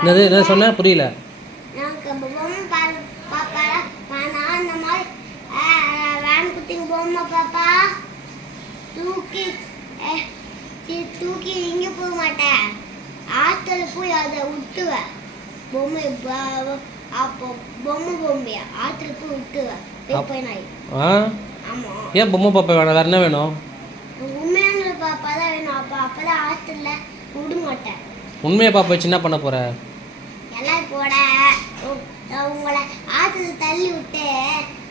என்னது என்ன சொன்ன புரியல. எனக்கு பொம்மை பாப்பா நான் அந்த மாதிரி வேன் குட்டிங்க பொம்மை பாப்பா தூக்கி தூக்கி இங்கே போக மாட்டேன், ஆற்றுல போய் அதை விட்டுவேன். பொம்மை அப்போ பொம்மையா ஆற்றுல போய் விட்டுவேன். போய் நாய். ஆமாம். ஏன் பொம்மை பாப்பா வேணாம், வேறு என்ன வேணும்? உண்மையான பாப்பா தான் வேணும். அப்பதான் ஆற்றுல விட மாட்டேன். உண்மையை பாப்பா வச்சு என்ன பண்ண போற? எல்லாம் போட உங்களை ஆற்றுல தள்ளி விட்டு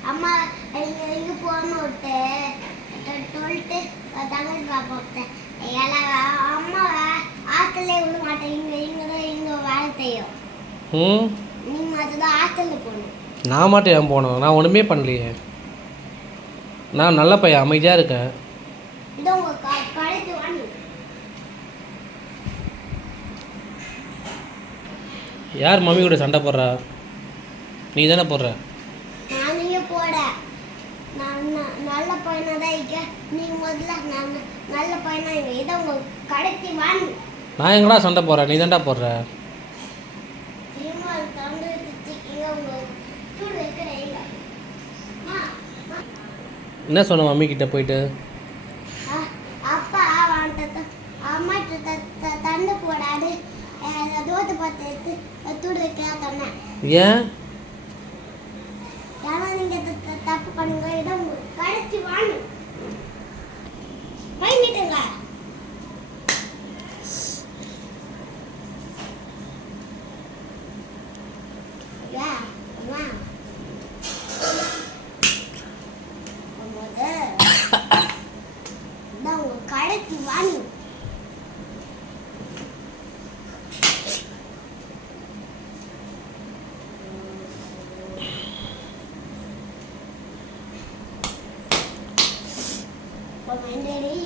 அம்மா இங்கே போகாம விட்டு சொல்லிட்டு தங்கச்சி பாப்பா விட்டேன். எல்லாம் அம்மாவை ஆற்றுல விட மாட்டேன். இங்கே வேலை செய்யும். நீங்கள் அதுதான் ஆற்றுல போகணும். நான் மட்டும் ஏன் போனோம்? நான் ஒன்றுமே பண்ணலையே. நான் நல்ல பையன், அமைதியாக இருக்கேன். இதோ உங்கள் கழுத்து வாங்கி. யார் மம்மி கூட சண்டை போடுறா? நீ தானே போடுற. நான் நீங்கள் போட நான் நல்ல பையனாக தான் இருக்க. நீங்கள் முதல்ல நான் நல்ல பையனாக இருங்க. இதை உங்கள் கழுத்து வாங்கி. நான் எங்கடா சண்டை போடுறேன்? நீ தான்டா போடுற. திரும்ப திறந்து வச்சுருக்கீங்க. உங்கள் தூள் வைக்கிறீங்க. என்ன சொன்ன மம்மி கிட்ட போயிட்டு? அப்பா வந்துட்டு அம்மா தண்டை போடாது தோத்து பார்த்து எடுத்து தூடு வைக்க சொன்னேன். ஏன்? ஏன்னா நீங்கள் தப்பு பண்ணுங்க. இதை கழிச்சு வாங்க பயந்துட்டுங்க. கடைக்கு வாங்கி Come on, Daddy.